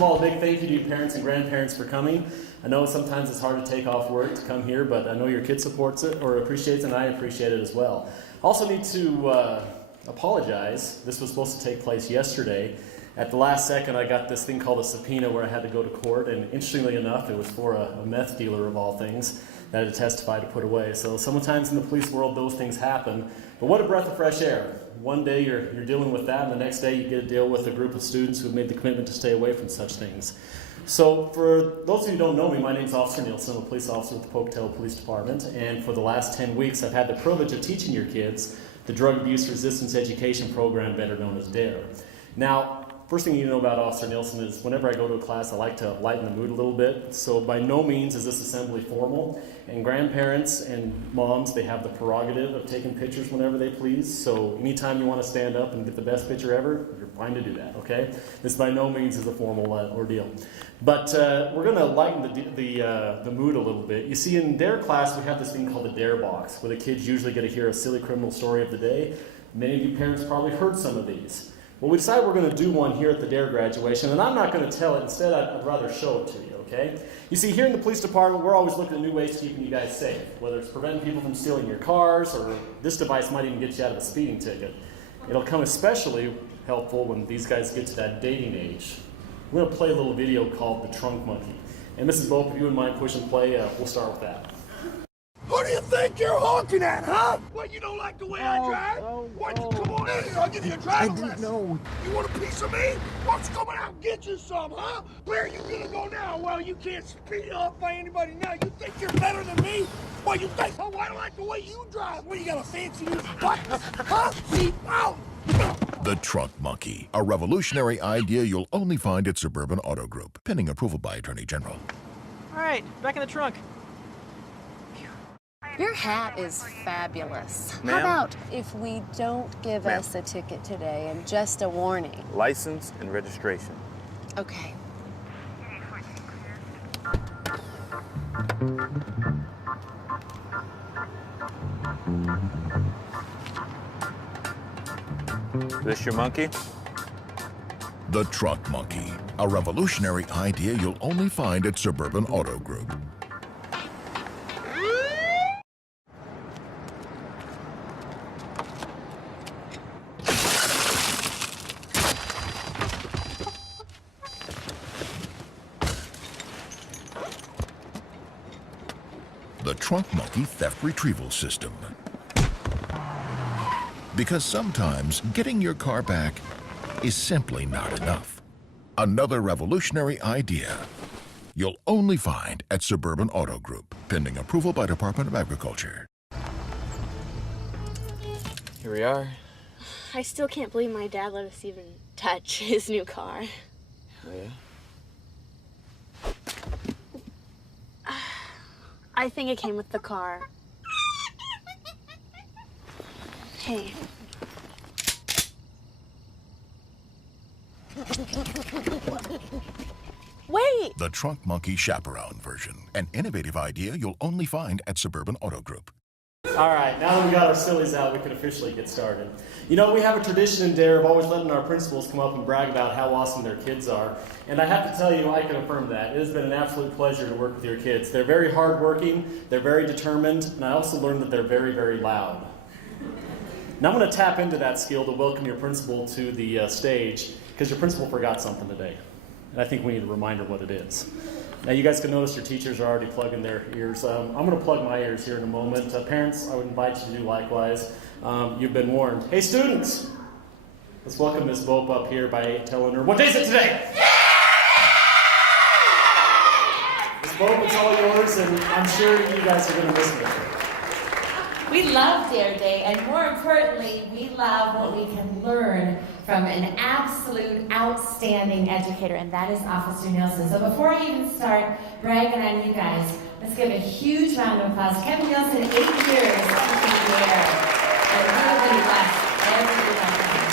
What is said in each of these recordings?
of all, a big thank you to your parents and grandparents for coming. I know sometimes it's hard to take off work to come here, but I know your kid supports it or appreciates it, and I appreciate it as well. I also need to apologize. This was supposed to take place yesterday. At the last second, I got this thing called a subpoena where I had to go to court, and interestingly enough, it was for a meth dealer of all things that I had to testify to put away. So sometimes in the police world, those things happen. But what a breath of fresh air. One day you're dealing with that, and the next day you get to deal with a group of students who have made the commitment to stay away from such things. So for those of you who don't know me, my name is Officer Nielsen. I'm a police officer with the Pocatello Police Department, and for the last 10 weeks I've had the privilege of teaching your kids the Drug Abuse Resistance Education Program, better known as DARE. Now, first thing you know about Officer Nielsen is whenever I go to a class, I like to lighten the mood a little bit. So by no means is this assembly formal. And grandparents and moms, they have the prerogative of taking pictures whenever they please. So anytime you want to stand up and get the best picture ever, you're fine to do that, okay? This by no means is a formal ordeal. But we're going to lighten the mood a little bit. You see, in DARE class, we have this thing called the DARE box, where the kids usually get to hear a silly criminal story of the day. Many of you parents probably heard some of these. Well, we decided we're going to do one here at the DARE graduation, and I'm not going to tell it. Instead, I'd rather show it to you, okay? You see, here in the police department, we're always looking at new ways to keeping you guys safe, whether it's preventing people from stealing your cars, or this device might even get you out of a speeding ticket. It'll come especially helpful when these guys get to that dating age. We're going to play a little video called The Trunk Monkey. And Mrs. Bope, if you wouldn't mind push and play, we'll start with that. Who do you think you're honking at, huh? What, you don't like the way I drive? What, come on in here, I'll give you a driver's lesson. No. You want a piece of me? Why don't you come out and get you some, huh? Where are you gonna go now? Well, you can't speed up by anybody now. You think you're better than me? What, you think, oh, I don't like the way you drive. What, you got a fancy new buttons? Huh? Seat out. The Trunk Monkey, a revolutionary idea you'll only find at Suburban Auto Group, pending approval by Attorney General. All right, back in the trunk. Your hat is fabulous. Ma'am? How about if we don't give us a ticket today and just a warning? License and registration. Okay. This your monkey? The Trunk Monkey, a revolutionary idea you'll only find at Suburban Auto Group. The Trunk Monkey Theft Retrieval System. Because sometimes getting your car back is simply not enough. Another revolutionary idea you'll only find at Suburban Auto Group, pending approval by Department of Agriculture. Here we are. I still can't believe my dad let us even touch his new car. Oh, yeah? I think it came with the car. Hey. Wait! The Trunk Monkey Chaperone version, an innovative idea you'll only find at Suburban Auto Group. All right, now that we got our sillies out, we can officially get started. You know, we have a tradition in DARE of always letting our principals come up and brag about how awesome their kids are. And I have to tell you, I can affirm that. It has been an absolute pleasure to work with your kids. They're very hardworking, they're very determined, and I also learned that they're very, very loud. Now I'm going to tap into that skill to welcome your principal to the stage, because your principal forgot something today. And I think we need a reminder what it is. Now you guys can notice your teachers are already plugging their ears. I'm going to plug my ears here in a moment. Parents, I would invite you to do likewise. You've been warned. Hey students, let's welcome Ms. Bope up here by telling her, what day is it today? Ms. Bope, it's all yours, and I'm sure you guys are going to miss me. We love Dare Day, and more importantly, we love what we can learn from an absolute outstanding educator, and that is Officer Nielsen. So before I even start bragging on you guys, let's give a huge round of applause. Kevin Nielsen, 8 years teaching Dare, and really blessed every one of them.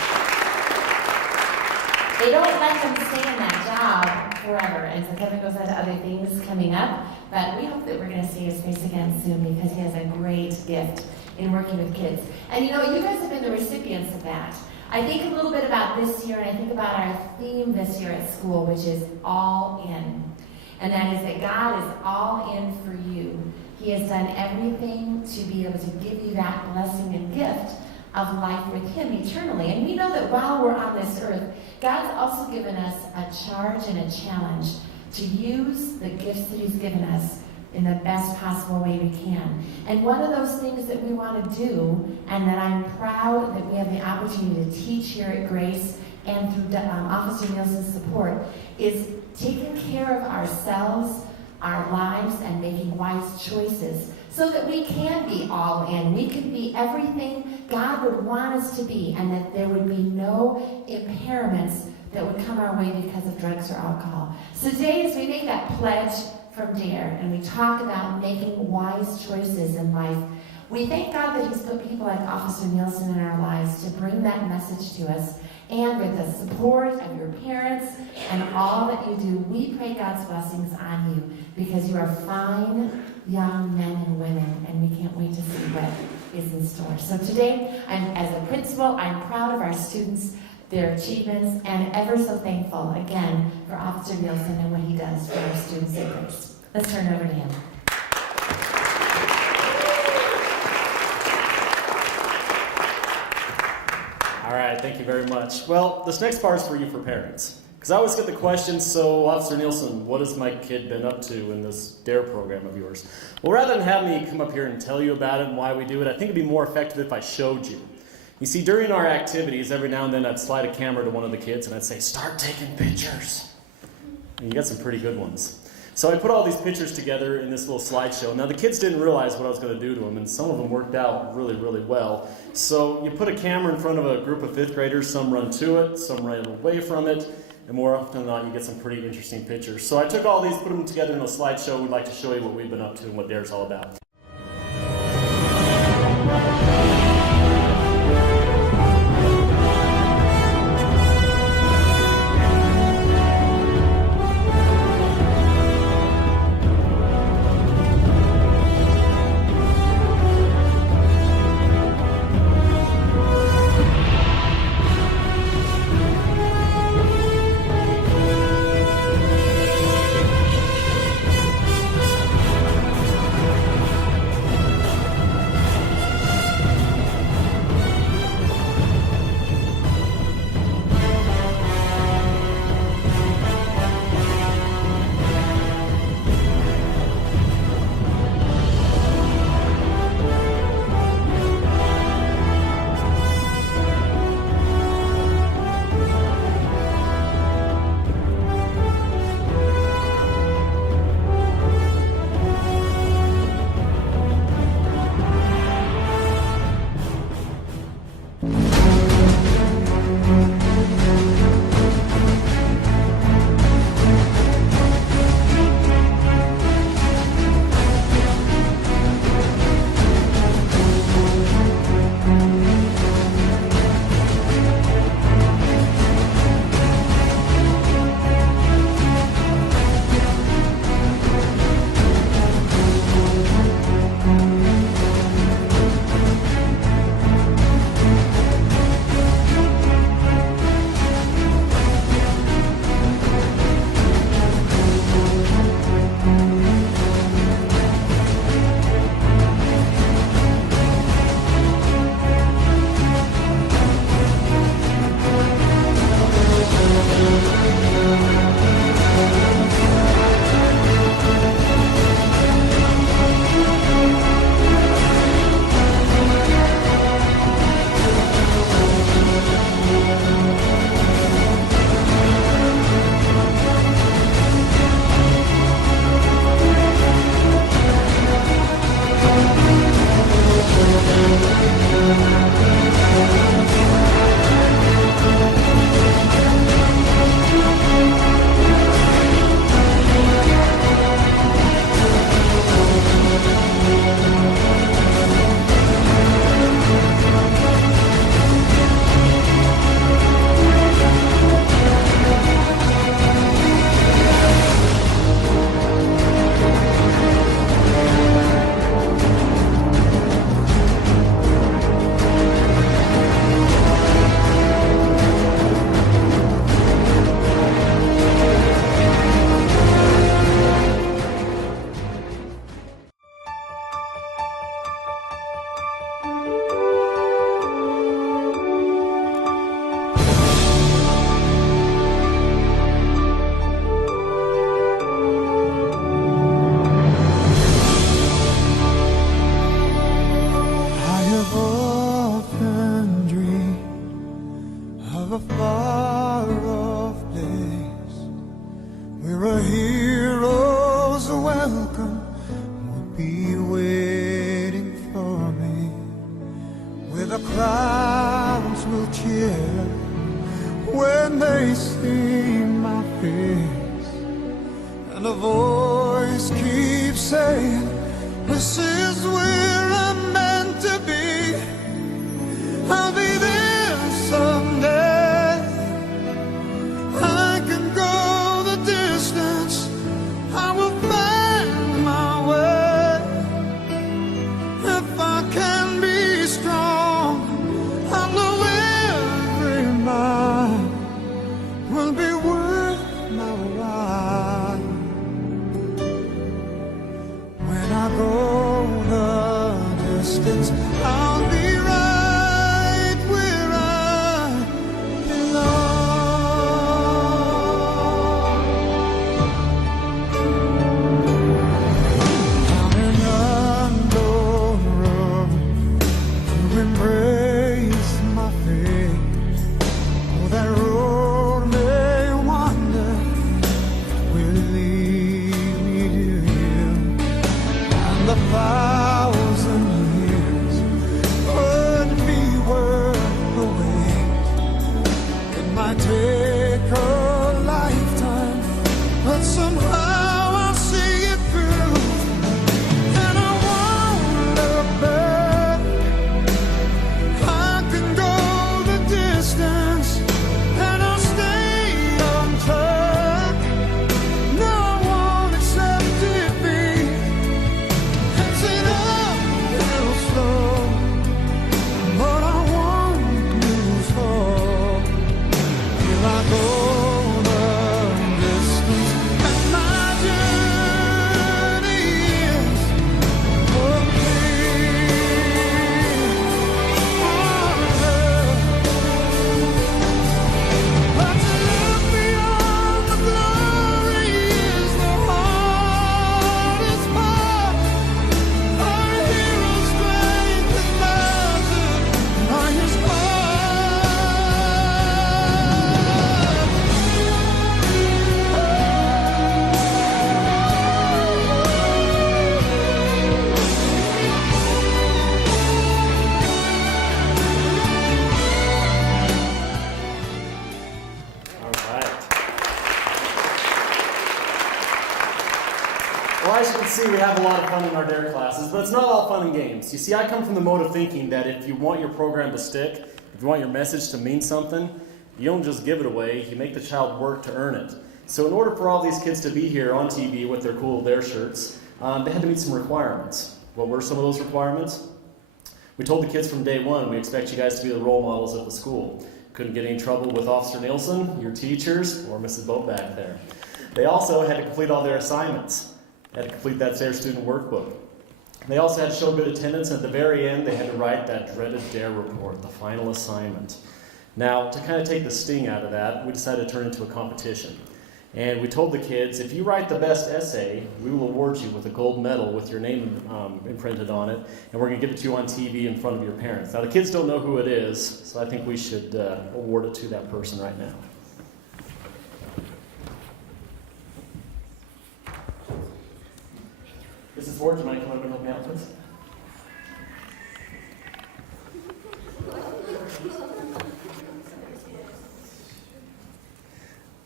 They don't let them stay in that job forever, and so Kevin goes on to other things coming up, but we hope that we're going to see his face again soon because he has a great gift in working with kids. And you know, you guys have been the recipients of that. I think a little bit about this year, and I think about our theme this year at school, which is all in. And that is that God is all in for you. He has done everything to be able to give you that blessing and gift of life with Him eternally. And we know that while we're on this earth, God's also given us a charge and a challenge to use the gifts that He's given us in the best possible way we can. And one of those things that we want to do, and that I'm proud that we have the opportunity to teach here at Grace and through Officer Nielsen's support, is taking care of ourselves, our lives, and making wise choices so that we can be all in. We can be everything God would want us to be, and that there would be no impairments that would come our way because of drugs or alcohol. So today, as we make that pledge from DARE, and we talk about making wise choices in life, we thank God that He's put people like Officer Nielsen in our lives to bring that message to us. And with the support of your parents and all that you do, we pray God's blessings on you, because you are fine young men and women, and we can't wait to see what is in store. So today, as a principal, I'm proud of our students, their achievements, and ever so thankful, again, for Officer Nielsen and what he does for our students at Grace. Let's turn it over to him. All right, thank you very much. Well, this next part is for you for parents. Because I always get the question, so Officer Nielsen, what has my kid been up to in this DARE program of yours? Well, rather than have me come up here and tell you about it and why we do it, I think it'd be more effective if I showed you. You see, during our activities, every now and then I'd slide a camera to one of the kids and I'd say, start taking pictures. And you got some pretty good ones. So I put all these pictures together in this little slideshow. Now the kids didn't realize what I was going to do to them, and some of them worked out really, really well. So you put a camera in front of a group of 5th graders, some run to it, some run away from it, and more often than not you get some pretty interesting pictures. So I took all these, put them together in a slideshow. We'd like to show you what we've been up to and what DARE's all about. the crowds will cheer when they see my face, and a voice keeps saying, this is where I'm meant to be. I'll be there someday. I can go the distance. I will find my way. If I can be strong, I know every mile will be worth my while. When I go the distance, I'll be right where I belong. Coming under to embrace my fate. Oh, that road may wander, will lead me to you. And the 1,000 years would be worth the wait. It might take a lifetime, but somehow I'll see it through. And I won't look back. I can go the distance, and I'll stay on track. No, I won't accept defeat. It's an uphill slope, but I won't lose hope. Till I go the distance, and my journey is complete. But to look beyond the glory is the hardest part. Our hero's strength is measured by his All right. Well, as you can see, we have a lot of fun in our DARE classes, but it's not all fun and games. You see, I come from the mode of thinking that if you want your program to stick, if you want your message to mean something, you don't just give it away, you make the child work to earn it. So in order for all these kids to be here on TV with their cool DARE shirts, they had to meet some requirements. What were some of those requirements? We told the kids from day one, we expect you guys to be the role models at the school. Couldn't get any trouble with Officer Nielsen, your teachers, or Mrs. Boat back there. They also had to complete all their assignments. They had to complete that DARE student workbook. They also had to show good attendance, and at the very end, they had to write that dreaded DARE report, the final assignment. Now, to kind of take the sting out of that, we decided to turn it into a competition. And we told the kids, if you write the best essay, we will award you with a gold medal with your name imprinted on it, and we're going to give it to you on TV in front of your parents. Now, the kids don't know who it is, so I think we should award it to that person right now. Mrs. Ford, do you mind coming over and help me out, please?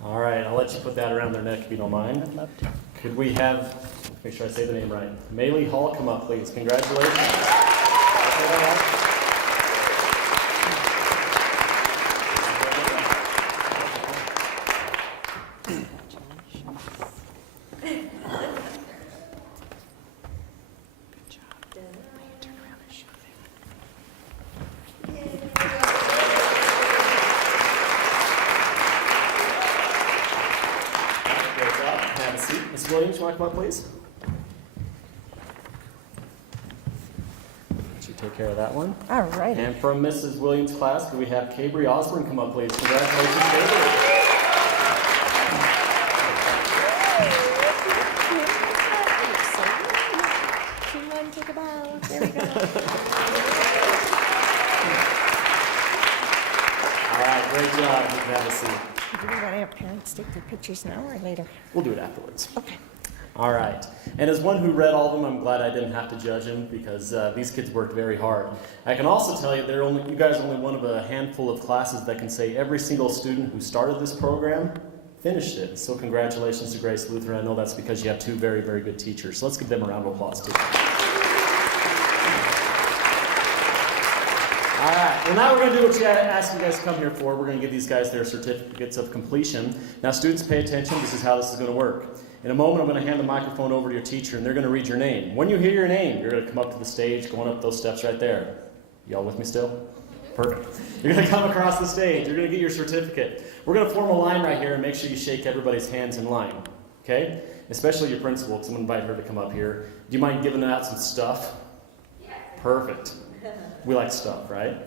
All right, I'll let you put that around their neck if you don't mind. I'd love to. Could we have, make sure I say the name right, Maylee Hall come up, please. Congratulations. Have a seat. Ms. Williams, you want to come up, please? Let you take care of that one. All right. And from Mrs. Williams' class, could we have Cabry Osborne come up, please? Congratulations, Cabry. Take a bow. There we go. All right, great job. You can have a seat. Do we want our parents take their pictures now or later? We'll do it afterwards. Okay. All right. And as one who read all of them, I'm glad I didn't have to judge them because these kids worked very hard. I can also tell you you guys are only one of a handful of classes that can say every single student who started this program finished it. So congratulations to Grace Lutheran. I know that's because you have two very, very good teachers. So let's give them a round of applause too. All right, well now we're going to do what I asked you guys to come here for. We're going to give these guys their certificates of completion. Now students, pay attention. This is how this is going to work. In a moment, I'm going to hand the microphone over to your teacher, and they're going to read your name. When you hear your name, you're going to come up to the stage, going up those steps right there. Y'all with me still? Perfect. You're going to come across the stage. You're going to get your certificate. We're going to form a line right here and make sure you shake everybody's hands in line. Okay? Especially your principal, because I'm going to invite her to come up here. Do you mind giving out some stuff? Yeah. Perfect. We like stuff, right?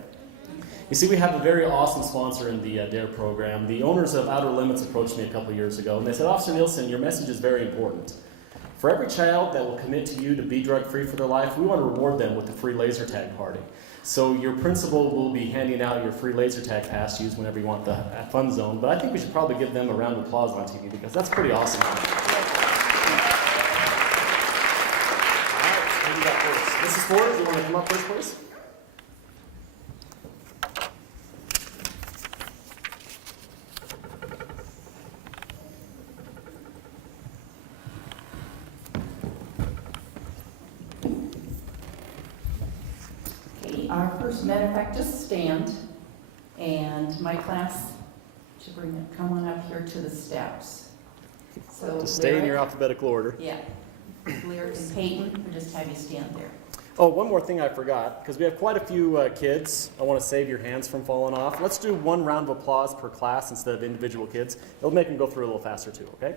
You see, we have a very awesome sponsor in the DARE program. The owners of Outer Limits approached me a couple years ago, and they said, Officer Nielsen, your message is very important. For every child that will commit to you to be drug-free for their life, we want to reward them with a free laser tag party. So your principal will be handing out your free laser tag pass to use whenever you want the fun zone, but I think we should probably give them a round of applause on TV because that's pretty awesome. All right, who do you got first? Mrs. Ford, do you want to come up first, please? Our first, matter of fact, just stand, and my class should come on up here to the steps. So to stay in your alphabetical order. Yeah. Lyric and Peyton, we'll just have you stand there. Oh, one more thing I forgot, because we have quite a few kids. I want to save your hands from falling off. Let's do one round of applause per class instead of individual kids. It'll make them go through a little faster too, okay?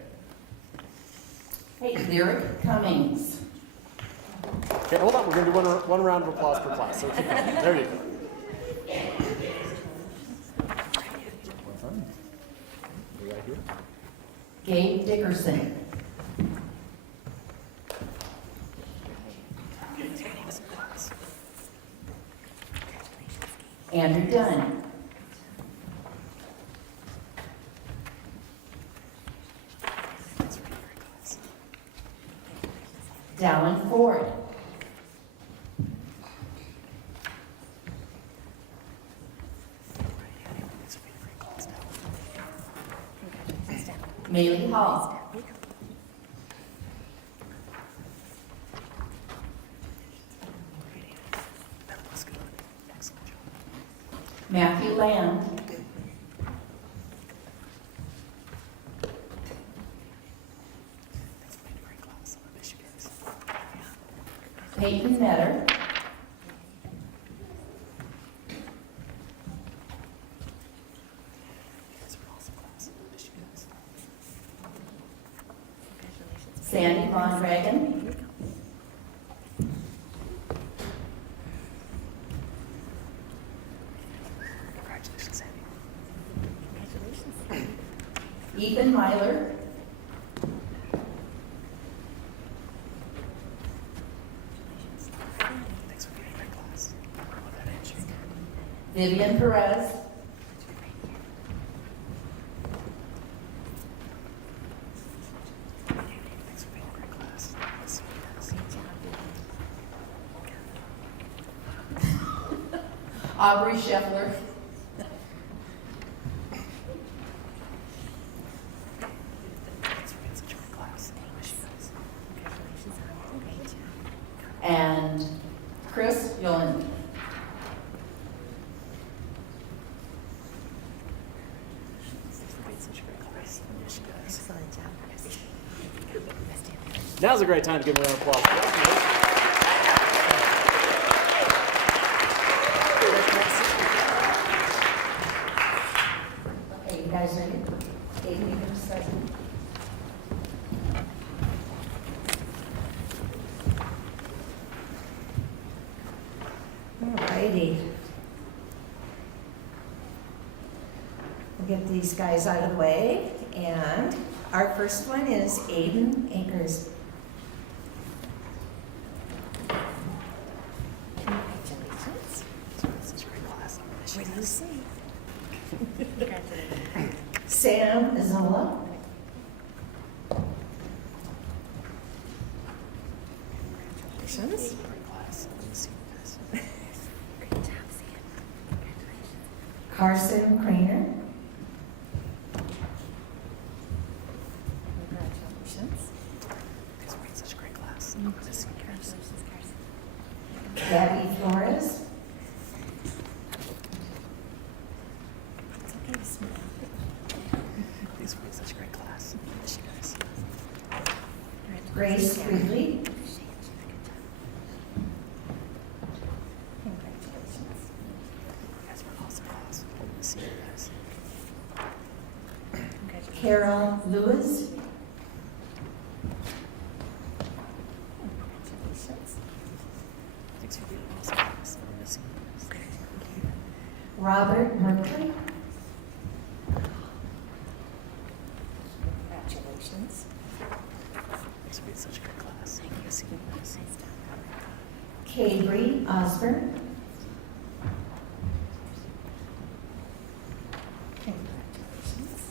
Hey, Lyric Cummings. Okay, hold on. We're going to do one round of applause per class. So keep going. There you go. Right here. Gabe Dickerson. Andrew Dunn. Dallin Ford. Maylee Hall. Matthew Land. Peyton Metter. Sandy Von Reagan. Congratulations, Sandy. Ethan Myler. Thanks for being in my class. Vivian Perez. Thanks for being in my class. Aubrey Scheffler. And Chris Yolen. Now's a great time to give them a round of applause. Okay, you guys ready? Aiden, you can start. Alrighty. We'll get these guys out of the way, and our first one is Aiden Akers. Congratulations. What do you say? Sam Zola. Carson Craner. Congratulations. Such a great class. Gabby Flores. These were such a great class. Miss you guys. Grace Ridley. You guys were awesome class. Hope to see you guys. Carol Lewis. Thanks for being awesome class. I'm missing you guys. Robert Merkley. Congratulations. Thanks for being such a good class. Thank you. See you guys. Cabry Osborne. Congratulations.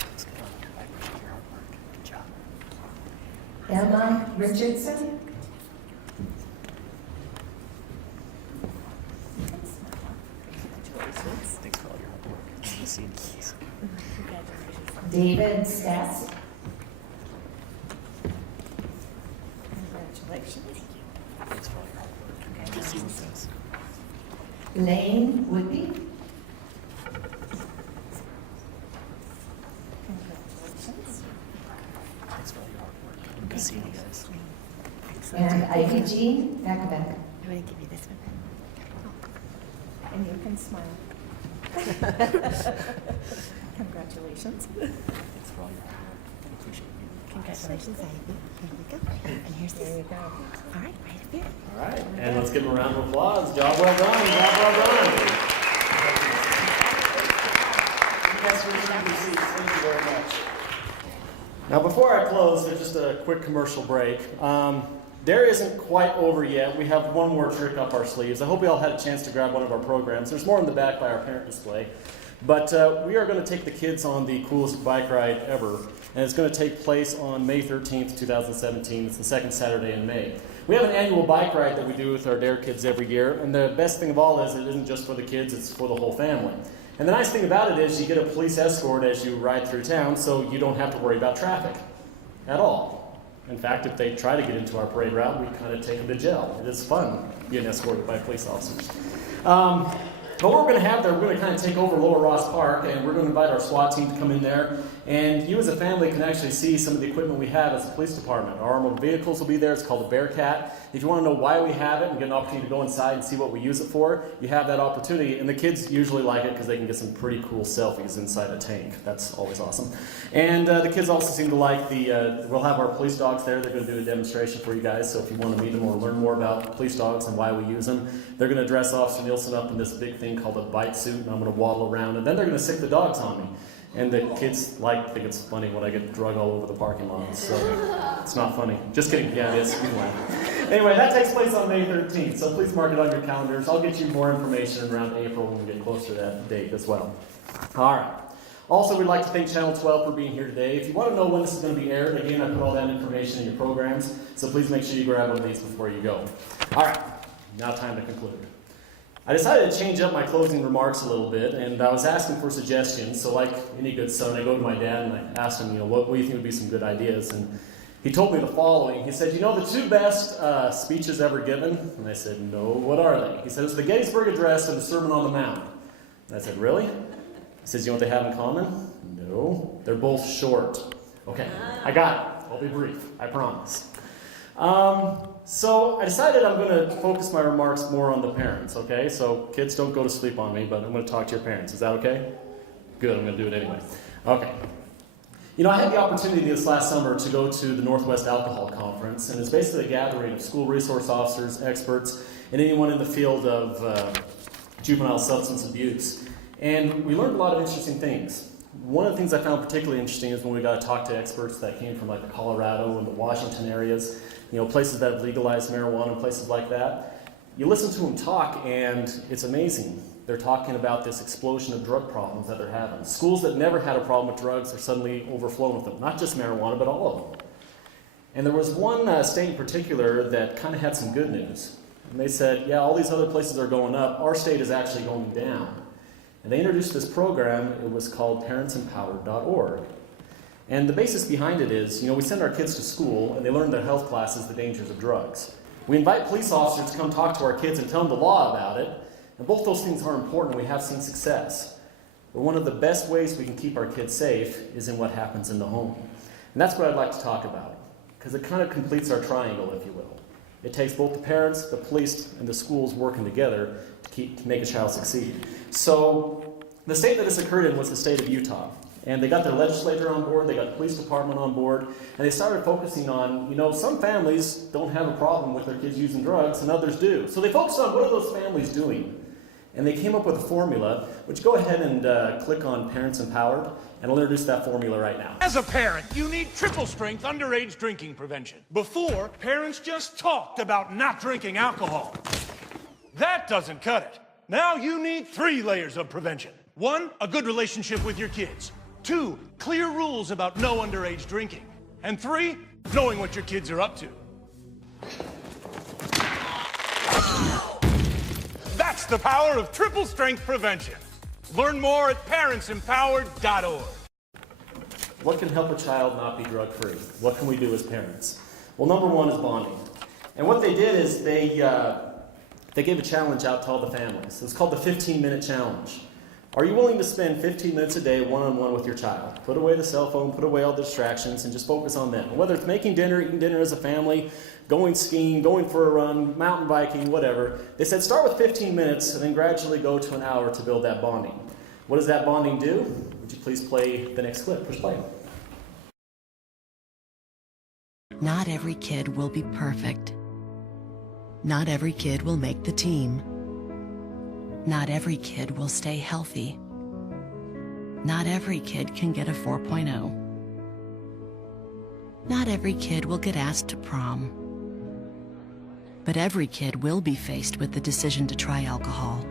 Let's go on. I appreciate your hard work. Good job. Emma Richardson. Thanks for all your hard work. Good to see you guys. David Stats. Congratulations. Thanks for all your hard work. Good to see you guys. Lane Woodby. Congratulations. Thanks for all your hard work. Good to see you guys. And Ivy Jean Ackerbeck. I'm going to give you this one. And you can smile. Congratulations. Thanks for all your hard work. I appreciate you. Congratulations, Ivy. Here we go. And here's there you go. All right, right up here. All right, and let's give them a round of applause. Job well done. Job well done. You guys can return to your seats. Thank you very much. Now, before I close, there's just a quick commercial break. Dairy isn't quite over yet. We have one more trick up our sleeves. I hope you all had a chance to grab one of our programs. There's more in the back by our parent display. But we are going to take the kids on the coolest bike ride ever, and it's going to take place on May 13th, 2017. It's the second Saturday in May. We have an annual bike ride that we do with our Dare kids every year, and the best thing of all is it isn't just for the kids, it's for the whole family. And the nice thing about it is you get a police escort as you ride through town, so you don't have to worry about traffic at all. In fact, if they try to get into our parade route, we kind of take them to jail. It is fun being escorted by police officers. But what we're going to have there, we're going to kind of take over Lower Ross Park, and we're going to invite our SWAT team to come in there. And you as a family can actually see some of the equipment we have as a police department. Our armored vehicles will be there. It's called a Bearcat. If you want to know why we have it and get an opportunity to go inside and see what we use it for, you have that opportunity. And the kids usually like it because they can get some pretty cool selfies inside a tank. That's always awesome. And the kids also seem to like we'll have our police dogs there. They're going to do a demonstration for you guys. So if you want to meet them or learn more about police dogs and why we use them, they're going to dress Officer Nielsen up in this big thing called a bite suit, and I'm going to waddle around, and then they're going to sick the dogs on me. And the kids think it's funny when I get drug all over the parking lot, so it's not funny. Just kidding, yeah, it is. You can laugh. Anyway, that takes place on May 13th, so please mark it on your calendars. I'll get you more information around April when we get closer to that date as well. All right. Also, we'd like to thank Channel 12 for being here today. If you want to know when this is going to be aired, again, I put all that information in your programs, so please make sure you grab one of these before you go. All right, now time to conclude. I decided to change up my closing remarks a little bit, and I was asking for suggestions. So like any good son, I go to my dad and I asked him, what do you think would be some good ideas? And he told me the following. He said, the two best speeches ever given? And I said, no, what are they? He said, it's the Gettysburg Address and the Sermon on the Mount. And I said, really? He says, you know what they have in common? No, they're both short. Okay, I got it. I'll be brief, I promise. So I decided I'm going to focus my remarks more on the parents, okay? So kids, don't go to sleep on me, but I'm going to talk to your parents. Is that okay? Good, I'm going to do it anyway. Okay. I had the opportunity this last summer to go to the Northwest Alcohol Conference, and it's basically a gathering of school resource officers, experts, and anyone in the field of juvenile substance abuse. And we learned a lot of interesting things. One of the things I found particularly interesting is when we got to talk to experts that came from like the Colorado and the Washington areas, places that have legalized marijuana, places like that. You listen to them talk, and it's amazing. They're talking about this explosion of drug problems that they're having. Schools that never had a problem with drugs are suddenly overflowing with them. Not just marijuana, but all of them. And there was one state in particular that kind of had some good news. And they said, yeah, all these other places are going up. Our state is actually going down. And they introduced this program. It was called ParentsEmpowered.org. And the basis behind it is, we send our kids to school and they learn their health classes, the dangers of drugs. We invite police officers to come talk to our kids and tell them the law about it. And both those things are important. We have seen success. But one of the best ways we can keep our kids safe is in what happens in the home. And that's what I'd like to talk about, because it kind of completes our triangle, if you will. It takes both the parents, the police, and the schools working together to make a child succeed. So the state that this occurred in was the state of Utah. And they got their legislator on board, they got the police department on board, and they started focusing on, some families don't have a problem with their kids using drugs and others do. So they focused on what are those families doing? And they came up with a formula, which go ahead and click on Parents Empowered, and I'll introduce that formula right now. As a parent, you need triple-strength underage drinking prevention. Before, parents just talked about not drinking alcohol. That doesn't cut it. Now you need 3 layers of prevention. 1, a good relationship with your kids. 2, clear rules about no underage drinking. And 3, knowing what your kids are up to. That's the power of triple-strength prevention. Learn more at ParentsEmpowered.org. What can help a child not be drug-free? What can we do as parents? Well, number 1 is bonding. And what they did is they gave a challenge out to all the families. It was called the 15-minute challenge. Are you willing to spend 15 minutes a day one-on-one with your child? Put away the cell phone, put away all the distractions, and just focus on them. Whether it's making dinner, eating dinner as a family, going skiing, going for a run, mountain biking, whatever. They said start with 15 minutes and then gradually go to an hour to build that bonding. What does that bonding do? Would you please play the next clip? Push play. Not every kid will be perfect. Not every kid will make the team. Not every kid will stay healthy. Not every kid can get a 4.0. Not every kid will get asked to prom. But every kid will be faced with the decision to try alcohol.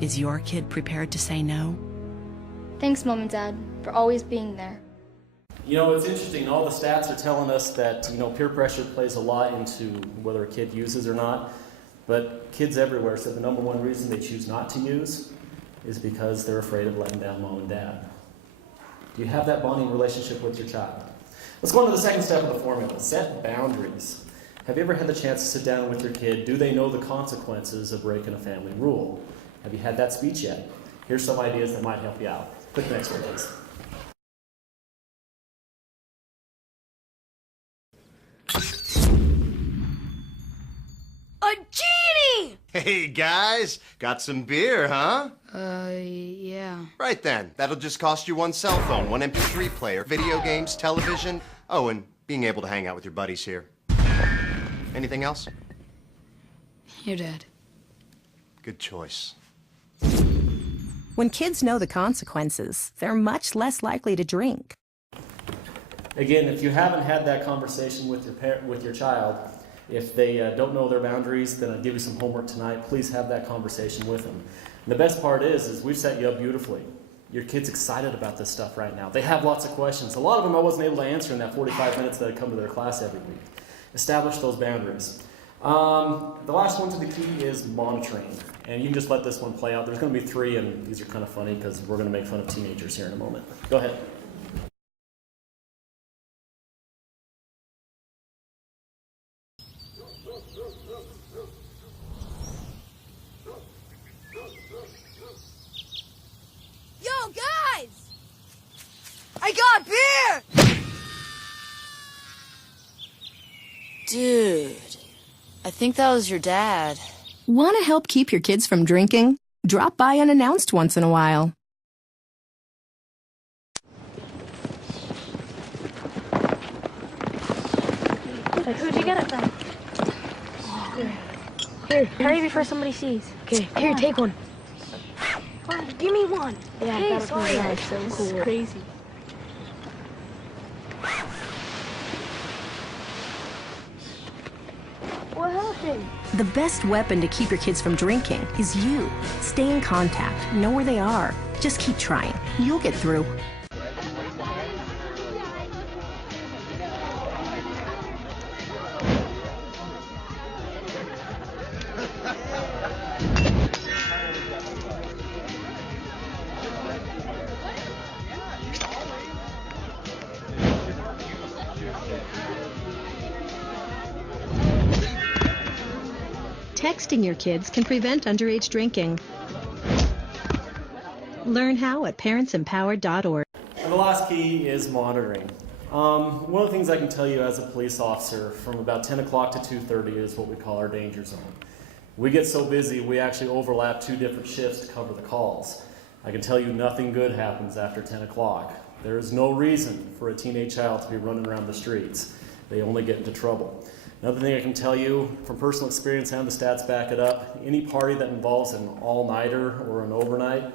Is your kid prepared to say no? Thanks, Mom and Dad, for always being there. It's interesting. All the stats are telling us that, peer pressure plays a lot into whether a kid uses or not. But kids everywhere said the number 1 reason they choose not to use is because they're afraid of letting down mom and dad. Do you have that bonding relationship with your child? Let's go on to the second step of the formula. Set boundaries. Have you ever had the chance to sit down with your kid? Do they know the consequences of breaking a family rule? Have you had that speech yet? Here's some ideas that might help you out. Click the next one, please. A genie! Hey, guys. Got some beer, huh? Yeah. Right then. That'll just cost you 1 cell phone, 1 MP3 player, video games, television. Oh, and being able to hang out with your buddies here. Anything else? Your dad. Good choice. When kids know the consequences, they're much less likely to drink. Again, if you haven't had that conversation with your child, if they don't know their boundaries, then I'll give you some homework tonight. Please have that conversation with them. And the best part is we've set you up beautifully. Your kid's excited about this stuff right now. They have lots of questions. A lot of them I wasn't able to answer in that 45 minutes that I come to their class every week. Establish those boundaries. The last one to the key is monitoring. And you can just let this one play out. There's going to be 3, and these are kind of funny because we're going to make fun of teenagers here in a moment. Go ahead. Yo, guys! I got beer! Dude, I think that was your dad. Want to help keep your kids from drinking? Drop by unannounced once in a while. Who'd you get it from? Here, hurry before somebody sees. Okay, here, take one. Give me one. Yeah, Hey, I got it from sorry. your dad. So This cool. is crazy. What happened? The best weapon to keep your kids from drinking is you. Stay in contact. Know where they are. Just keep trying. You'll get through. Texting your kids can prevent underage drinking. Learn how at parentsempowered.org. And the last key is monitoring. One of the things I can tell you as a police officer from about 10 o'clock to 2:30 is what we call our danger zone. We get so busy, we actually overlap 2 different shifts to cover the calls. I can tell you nothing good happens after 10 o'clock. There is no reason for a teenage child to be running around the streets. They only get into trouble. Another thing I can tell you from personal experience, and the stats back it up, any party that involves an all-nighter or an overnight,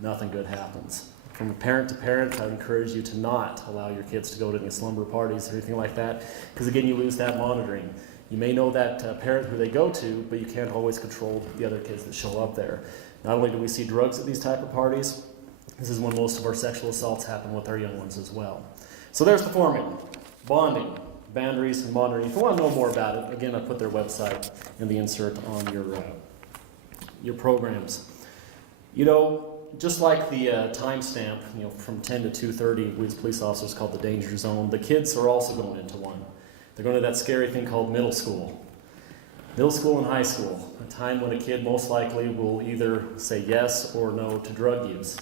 nothing good happens. From parent to parent, I encourage you to not allow your kids to go to any slumber parties or anything like that, because again, you lose that monitoring. You may know that parent who they go to, but you can't always control the other kids that show up there. Not only do we see drugs at these type of parties, this is when most of our sexual assaults happen with our young ones as well. So there's the formula: bonding, boundaries, and monitoring. If you want to know more about it, again, I put their website in the insert on your programs. You know, just like the timestamp, from 10 to 2:30, we as police officers call the danger zone, the kids are also going into one. They're going to that scary thing called middle school. Middle school and high school, a time when a kid most likely will either say yes or no to drug use.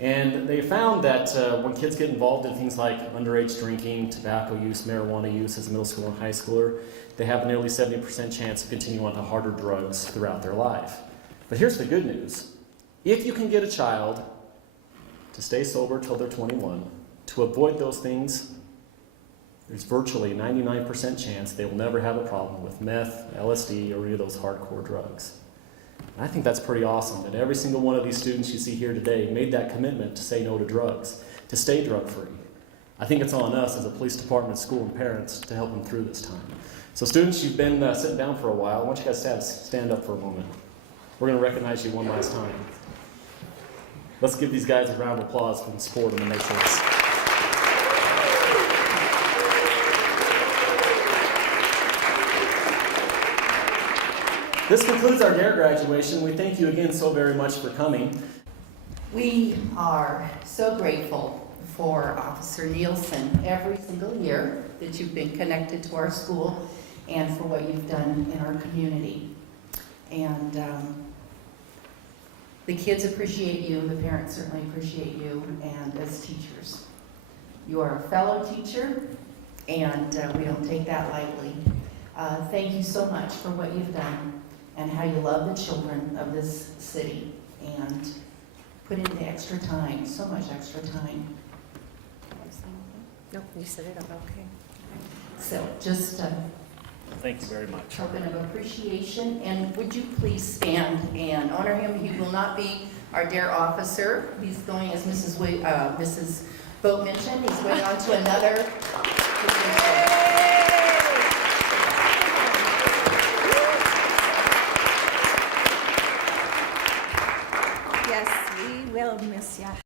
And they found that when kids get involved in things like underage drinking, tobacco use, marijuana use as a middle school and high schooler, they have a nearly 70% chance of continuing on to harder drugs throughout their life. But here's the good news. If you can get a child to stay sober till they're 21, to avoid those things, there's virtually a 99% chance they will never have a problem with meth, LSD, or any of those hardcore drugs. And I think that's pretty awesome that every single one of these students you see here today made that commitment to say no to drugs, to stay drug-free. I think it's on us as a police department, school, and parents to help them through this time. So students, you've been sitting down for a while. I want you guys to stand up for a moment. We're going to recognize you one last time. Let's give these guys a round of applause for the support and the matrix. This concludes our DARE graduation. We thank you again so very much for coming. We are so grateful for Officer Nielsen every single year that you've been connected to our school and for what you've done in our community. And the kids appreciate you, the parents certainly appreciate you, and as teachers. You are a fellow teacher, and we don't take that lightly. Thank you so much for what you've done and how you love the children of this city and put in the extra time, so much extra time. Nope, you said it all okay. So just thank you very much. Token of appreciation, and would you please stand and honor him? He will not be our DARE officer. He's going, as Mrs. Boat mentioned, he's going on to another position.